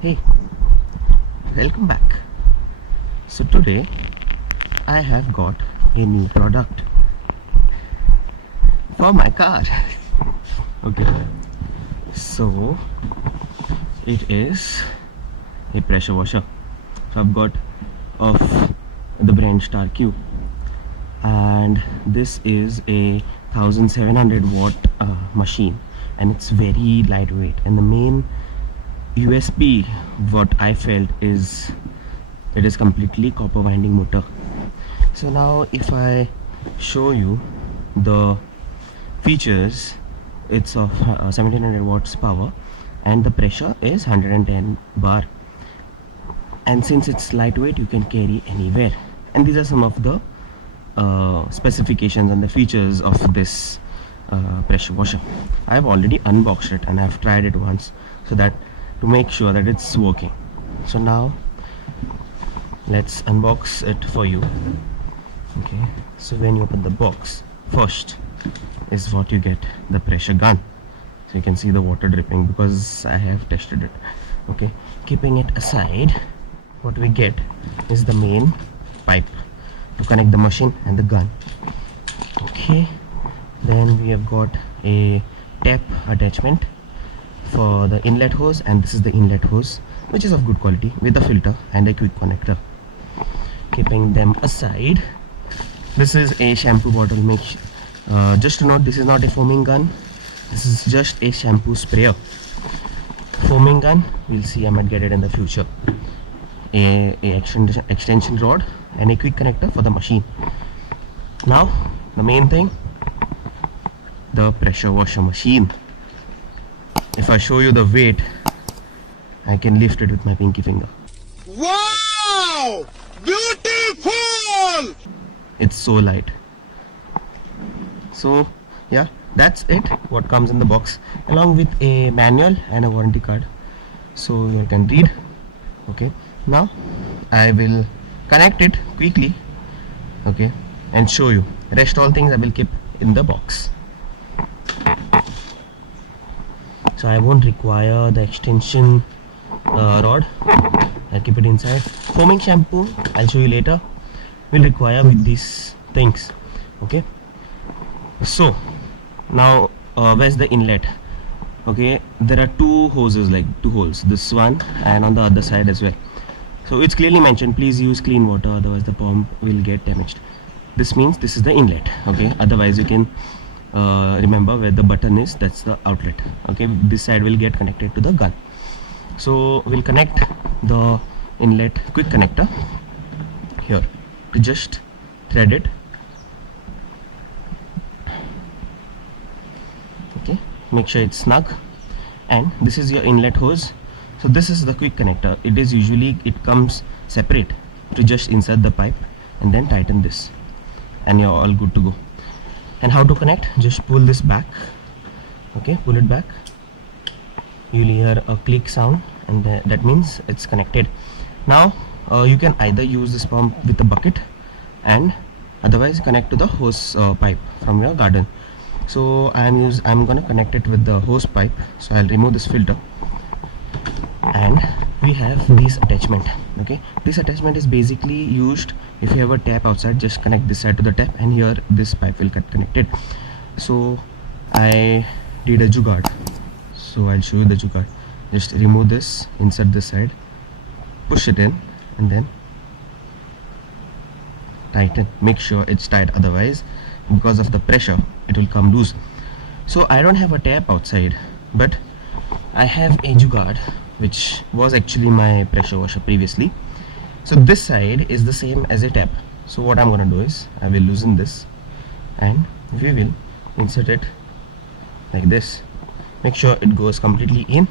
Hey, welcome back. So today I have got a new product for my car. Okay, so it is a pressure washer. So I've got of the brand StarQ, and this is a 1700 watt machine, and it's very lightweight. And the main USP, what I felt, is it is completely copper winding motor. So now if I show you the features, it's of 1700 watts power, and the pressure is 110 bar, and since it's lightweight you can carry anywhere. And these are some of the specifications and the features of this pressure washer. I've already unboxed it and I've tried it once, so that to make sure that it's working. So now let's unbox it for you. Okay, so when you open the box, first is what you get, the pressure gun. So you can see the water dripping because I have tested it. Okay, keeping it aside, what we get is the main pipe to connect the machine and the gun. Okay, then we have got a tap attachment for the inlet hose, and this is the inlet hose, which is of good quality with a filter and a quick connector. Keeping them aside, this is a shampoo bottle. Just to note, this is not a foaming gun, this is just a shampoo sprayer. Foaming gun, we'll see, I might get it in the future. A extension rod and a quick connector for the machine. Now the main thing, the pressure washer machine. If I show you the weight, I can lift it with my pinky finger. Wow! Beautiful! It's so light. So yeah, that's it, what comes in the box, along with a manual and a warranty card, so you can read. Okay, now I will connect it quickly, okay, and show you. Rest all things I will keep in the box. So I won't require the extension rod, I'll keep it inside. Foaming shampoo, I'll show you later, will require with these things. Okay, so now where's the inlet? Okay, there are two hoses, like two holes, this one and on the other side as well. So it's clearly mentioned, please use clean water, otherwise the pump will get damaged. This means this is the inlet. Okay, otherwise you can remember where the button is, that's the outlet. Okay, this side will get connected to the gun. So we'll connect the inlet quick connector here. To just thread it. Okay, make sure it's snug. And this is your inlet hose. So this is the quick connector. It comes separate. To just insert the pipe and then tighten this, and you're all good to go. And how to connect? Just pull this back. Okay, pull it back. You'll hear a click sound, and that means it's connected. Now you can either use this pump with a bucket, and otherwise connect to the hose pipe from your garden. So I'm gonna connect it with the hose pipe. So I'll remove this filter, and we have this attachment. Okay, this attachment is basically used if you have a tap outside, just connect this side to the tap, and here this pipe will get connected. So I did a jugaad, so I'll show you the jugaad. Just remove this, insert this side, push it in, and then tighten. Make sure it's tight, otherwise because of the pressure it will come loose. So I don't have a tap outside, but I have a jugaad, which was actually my pressure washer previously. So this side is the same as a tap. So what I'm gonna do is I will loosen this, and we will insert it like this. Make sure it goes completely in.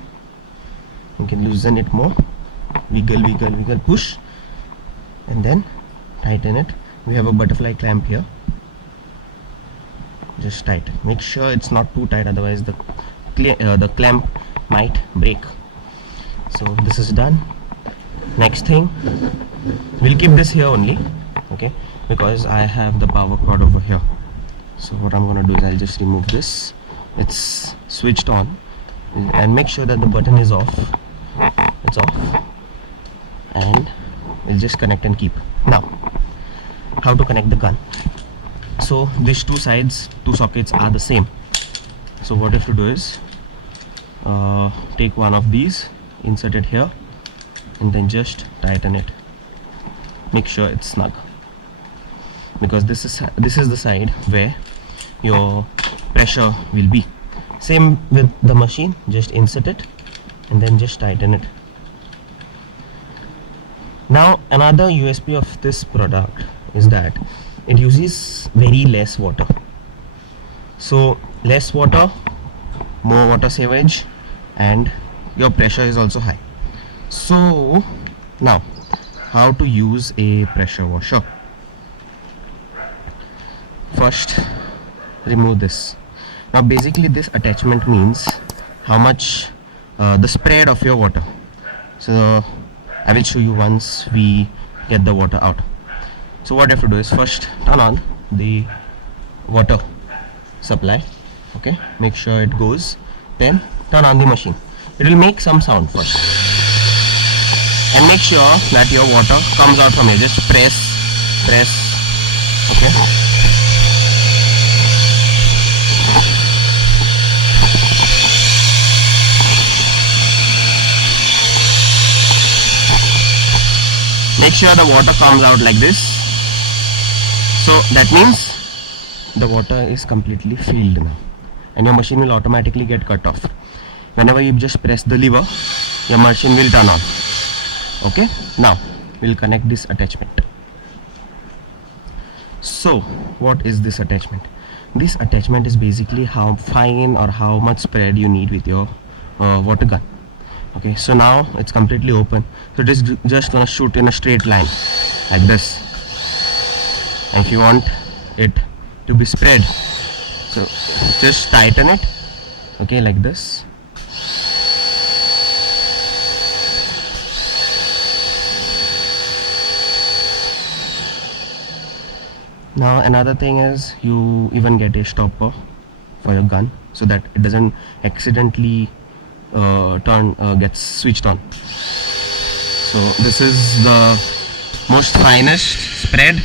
You can loosen it more, wiggle, push, and then tighten it. We have a butterfly clamp here. Just tighten. Make sure it's not too tight, otherwise the clamp might break. So this is done. Next thing, we'll keep this here only, okay, because I have the power cord over here. So what I'm gonna do is I'll just remove this. It's switched on, and make sure that the button is off. it's off, and we'll just connect and keep. Now, how to connect the gun? So these two sockets are the same. So what you have to do is take one of these, insert it here, and then just tighten it. Make sure it's snug, because this is the side where your pressure will be. Same with the machine, just insert it and then just tighten it. Now another USP of this product is that it uses very less water. So less water, more water savage, and your pressure is also high. So now, how to use a pressure washer? First, remove this. Now basically this attachment means how much the spread of your water. So I will show you once we get the water out. So what you have to do is first turn on the water supply. Okay, make sure it goes, then turn on the machine. It will make some sound first, and make sure that your water comes out from here. Just press. Okay, make sure the water comes out like this. So that means the water is completely filled now, and your machine will automatically get cut off. Whenever you just press the lever, your machine will turn on. Okay, now we'll connect this attachment. So what is this attachment? This attachment is basically how fine or how much spread you need with your water gun. Okay, so now it's completely open, so it is just gonna shoot in a straight line like this. And if you want it to be spread, so just tighten it, okay, like this. Now another thing is you even get a stopper for your gun so that it doesn't accidentally gets switched on. So this is the most finest spread.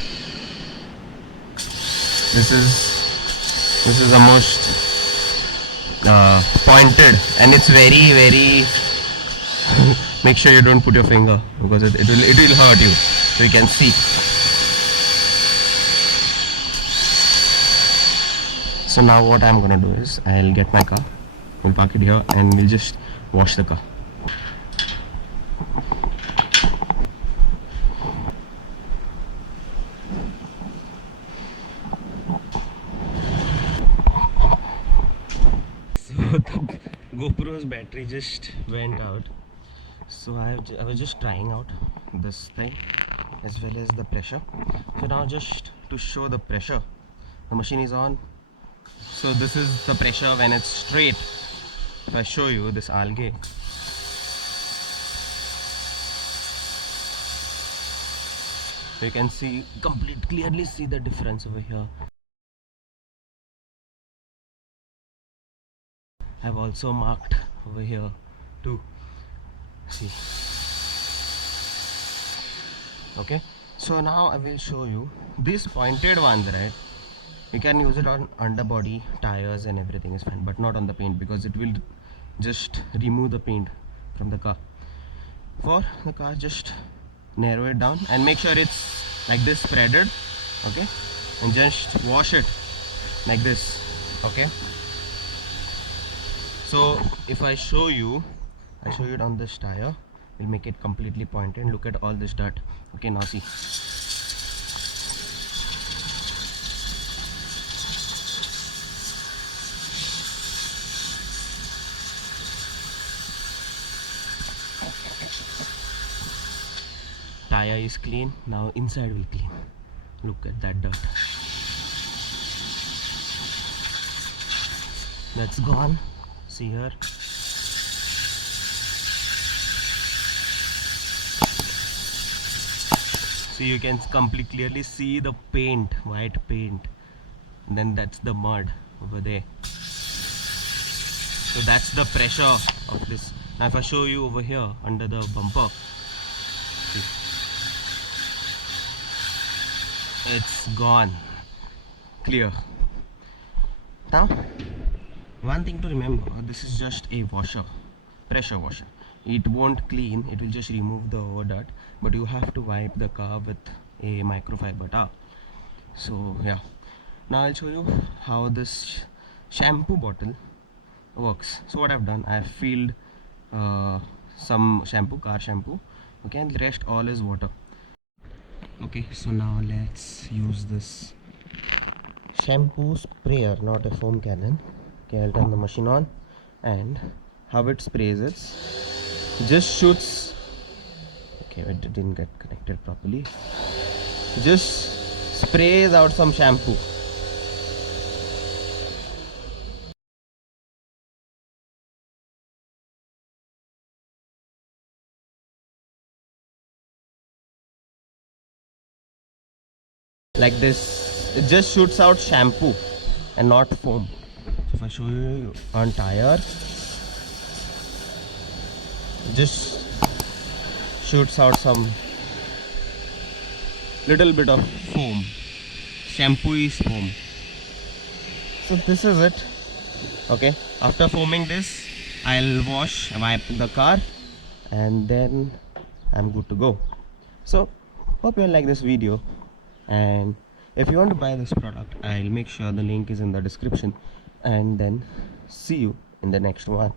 This is the most pointed, and it's very make sure you don't put your finger, because it will hurt you. So you can see. So now what I'm gonna do is I'll get my car, we'll park it here, and we'll just wash the car. So the GoPro's battery just went out, so I was just trying out this thing as well as the pressure. So now just to show the pressure, the machine is on. So this is the pressure when it's straight. If I show you this algae, so you can see clearly see the difference over here. I've also marked over here too. See. Okay, so now I will show you these pointed ones, right? You can use it on underbody, tires and everything is fine, but not on the paint, because it will just remove the paint from the car. For the car, just narrow it down and make sure it's like this spreaded, okay, and just wash it like this. Okay, so if I show you it on this tire, we'll make it completely pointed. Look at all this dirt. Okay, now see. Tire is clean. Now inside will clean. Look at that dirt. That's gone. See here. See, you can clearly see the paint, white paint. And then that's the mud over there. So that's the pressure of this. Now if I show you over here under the bumper, see, it's gone, clear. Now one thing to remember, this is just a washer, pressure washer. It won't clean, it will just remove the dirt, but you have to wipe the car with a microfiber towel. So yeah, now I'll show you how this shampoo bottle works. So what I've done, I've filled some shampoo, car shampoo, okay, and the rest all is water. Okay, so now let's use this shampoo sprayer, not a foam cannon. Okay, I'll turn the machine on, and how it sprays, it's just shoots. Okay, it didn't get connected properly. Just sprays out some shampoo. Like this, it just shoots out shampoo and not foam. So if I show you on tire, just shoots out some little bit of foam, shampoo-ish foam. So this is it. Okay, after foaming this, I'll wipe the car, and then I'm good to go. So hope you like this video, and if you want to buy this product, I'll make sure the link is in the description, and then see you in the next one.